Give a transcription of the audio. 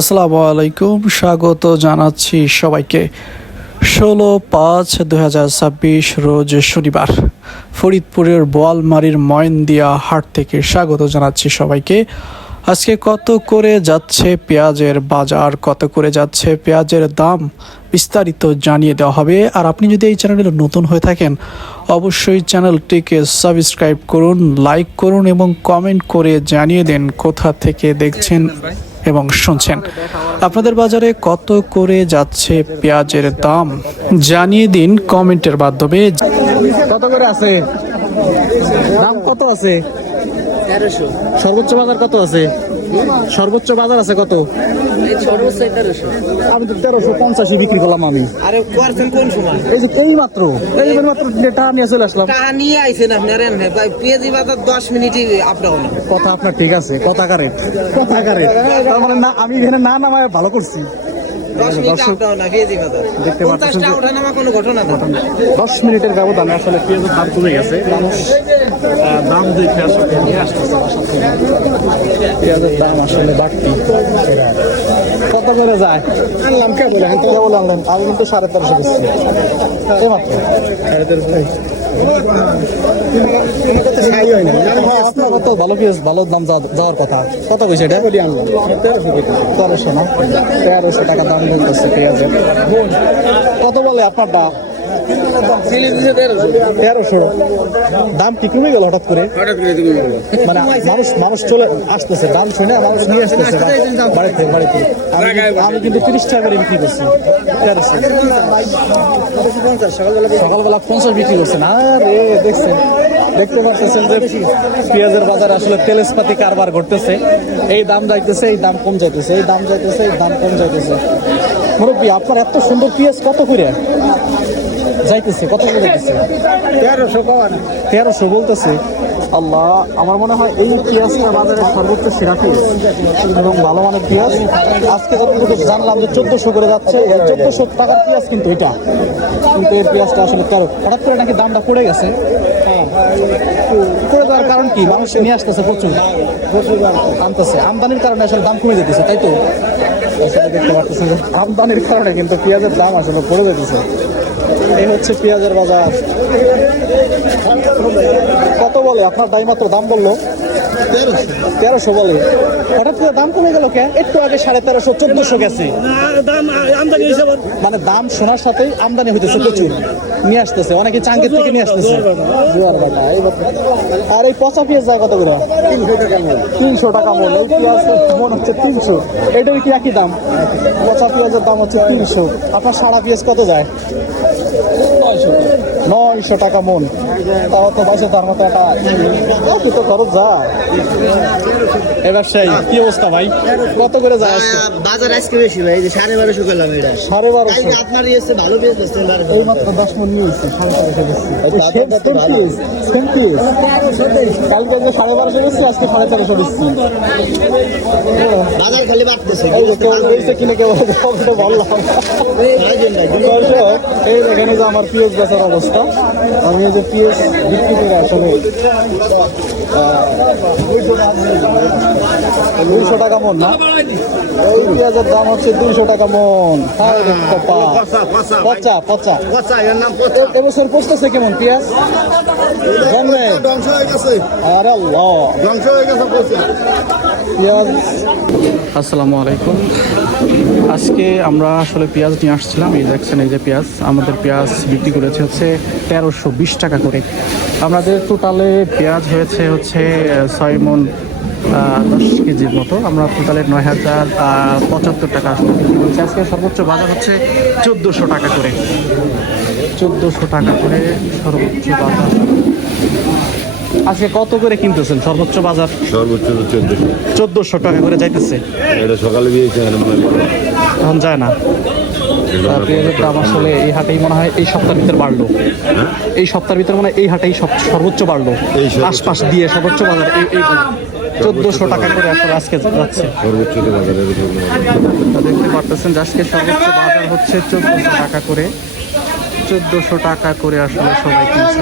আসসালামু আলাইকুম, স্বাগত জানাচ্ছি সবাইকে। 16/5/2026 রোজ শনিবার ফরিদপুরের বোয়ালমারীর ময়নদিয়া হাট থেকে স্বাগত জানাচ্ছি সবাইকে। আজকে কত করে যাচ্ছে পেঁয়াজের বাজার, কত করে যাচ্ছে পেঁয়াজের দাম বিস্তারিত জানিয়ে দেওয়া হবে। আর আপনি যদি এই চ্যানেলে নতুন হয়ে থাকেন অবশ্যই চ্যানেলটিকে সাবস্ক্রাইব করুন, লাইক করুন এবং কমেন্ট করে জানিয়ে দেন কোথা থেকে দেখছেন এবং শুনছেন। আপনাদের বাজারে কত করে যাচ্ছে পেঁয়াজের দাম জানিয়ে দিন কমেন্টের মাধ্যমে। কত করে আছে দাম? কত আছে? 1300। সর্বোচ্চ বাজার কত আছে? সর্বোচ্চ বাজার আছে কত? সর্বোচ্চ 1300। আমি তো 1350 বিক্রি করলাম। আমি আরে করছেন কোন সময়? এই যে মাত্র ডেটা নিয়ে চলে আসলাম। টাকা নিয়ে আইছেন আপনি? আরে ভাই পেঁয়াজি বাজার 10 মিনিটই আপ ডাউন। কথা আপনার ঠিক আছে, কথা কারেক্ট। তার মানে না, আমি এখানে না নামায় ভালো করছি। 10 মিনিট আপ ডাউন না পেঁয়াজি বাজার। দেখতে পাচ্ছেন 50টা ওঠানামা কোনো ঘটনা না। 10 মিনিটের ব্যবধানে আসলে পেঁয়াজের দাম কমে গেছে। মানুষ দাম দেখে আসলে নিয়ে আসতেছে। পেঁয়াজের দাম আসলে বাড়তি। কত করে যায়? আনলাম কে বলে আনলেন? আমি কিন্তু 1350 দিচ্ছি এই মাত্র। 1350 আপনার কত ভালো পেঁয়াজ, ভালো দাম যাওয়ার কথা। কত কইছে এটা? 1300 না, 1300 টাকা দাম বলতেছে পেঁয়াজের। কত বলে আপনারটা? 1300। দাম কি কমে গেল হঠাৎ করে? মানে মানুষ চলে আসতেছে, দাম শুনে মানুষ নিয়ে আসতেছে বাড়িতে। আমি কিন্তু 30 টাকা করে বিক্রি করছি। 1300 সকালবেলা 50 বিক্রি করছেন। আরে দেখতে পাচ্ছেন যে পেঁয়াজের বাজারে আসলে তেলেসপাতি কারবার ঘটতেছে। এই দাম যাইতেছে, এই দাম কম যাইতেছে, এই দাম যাইতেছে, এই দাম কম যাইতেছে। মুরব্বী, আপনার এত সুন্দর পেঁয়াজ কত করে যাইতেছে? কত করে যাইতেছে? 1300 বলতেছে। আল্লাহ, আমার মনে হয় এই পেঁয়াজটা বাজারের সর্বোচ্চ সেরা পেঁয়াজ এবং ভালো মানের পেঁয়াজ। আজকে যতটুকু জানলাম যে 1400 করে যাচ্ছে। 1400 টাকার পেঁয়াজ কিন্তু এটা, কিন্তু এর পেঁয়াজটা আসলে হঠাৎ করে নাকি দামটা পড়ে গেছে। পড়ে যাওয়ার কারণ কি? মানুষ নিয়ে আসতেছে, প্রচুর আনতেছে। আমদানির কারণে আসলে দাম কমে যেতেছে, তাই তো? আসলে দেখতে পাচ্ছেন আমদানির কারণে কিন্তু পেঁয়াজের দাম আসলে পড়ে যেতেছে। এই হচ্ছে পেঁয়াজের বাজার। কত বলে আপনার? মাত্র দাম বললো 1300 বলে। হঠাৎ করে দাম কমে গেল কে? একটু আগে 1350 1400 গেছে। মানে দাম শোনার সাথেই আমদানি হইতেছে, প্রচুর নিয়ে আসতেছে, অনেকে চাঙ্গের থেকে নিয়ে আসতেছে। আর এই পচা পেঁয়াজ যায় কত করে? 300 টাকা মন। এই পেঁয়াজ মন হচ্ছে 300। এটার কি একই দাম? পচা পেঁয়াজের দাম হচ্ছে 300। আপনার সারা পেঁয়াজ কত যায়? 900 টাকা মন। তাও তো বাইশে তার মতো একটা তো খরচ যায়। এ ব্যবসায়ী কি অবস্থা ভাই? কত করে যায় বাজার আজকে বেশি ভাই, যে 1250 করলাম এটা। 1250? আপনার ইয়েছে ভালো পেঁয়াজ বেচছেন। এই মাত্র 10 মন নিয়ে এসেছি, 1250। কালকে যে 1250 বেচছি, আজকে 1350 বেচছি। বাজার খালি বাড়তেছে। এই যে কেউ বেচছে কিনে কেউ বললাম। এই দেখেন যে আমার পেঁয়াজ বেচার অবস্থা। আমি এই যে পেঁয়াজ বিক্রি করে আসলে 200 টাকা মন না? এই পেঁয়াজের দাম হচ্ছে 200 টাকা মন। পচা এবছর পচতেছে কেমন পেঁয়াজ? আরে আল্লাহ, পেঁয়াজ। আসসালামু আলাইকুম। আজকে আমরা আসলে পেঁয়াজ নিয়ে আসছিলাম। এই দেখছেন, এই যে পেঁয়াজ, আমাদের পেঁয়াজ বিক্রি করেছে হচ্ছে 1320 টাকা করে। আমাদের টোটালে পেঁয়াজ হয়েছে 6 মন 10 কেজির মতো। আমরা টোটালে 9075 টাকা আসলে বিক্রি করেছি। আজকে সর্বোচ্চ বাজার হচ্ছে 1400 টাকা করে। 1400 টাকা করে সর্বোচ্চ বাজার। আজকে কত করে কিনতেছেন সর্বোচ্চ বাজার? সর্বোচ্চ 1400 টাকা করে যাইতেছে। এটা সকালে দিয়েছে, এখন যায় না। পেঁয়াজের দাম আসলে এই হাটেই মনে হয় এই সপ্তাহের ভিতরে বাড়লো। এই সপ্তাহের ভিতরে মনে হয় এই হাটেই সর্বোচ্চ বাড়লো। আশপাশ দিয়ে সর্বোচ্চ বাজার এই 1400 টাকা করে আসলে আজকে যাচ্ছে সর্বোচ্চ বাজারে। দেখতে পারতেছেন যে আজকে সর্বোচ্চ বাজার হচ্ছে 1400 টাকা করে। 1400 টাকা করে আসলে সবাই কিনছে।